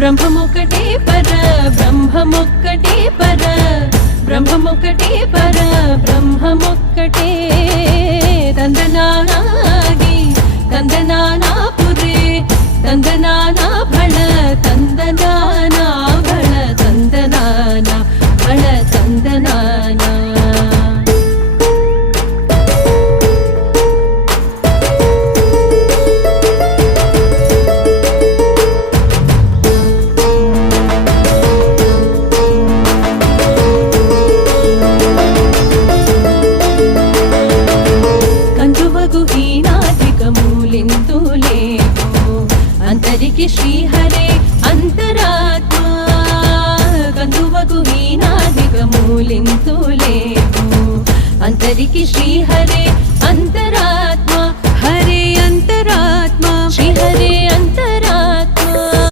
బ్రహ్మమొక్కటే పర బ్రహ్మమొక్కటే పర బ్రహ్మమొక్కటే పర బ్రహ్మమొక్కటే తందనానాగి తందనానా పురే తందనానా భళ తందనానా భళ తందనానా భళ తందనానా अंतरिकी श्रीहरे अंतरात्मा कंदुवगु हीनाधिकमूलिंतुलेवु अंतरिकी श्रीहरे अंतर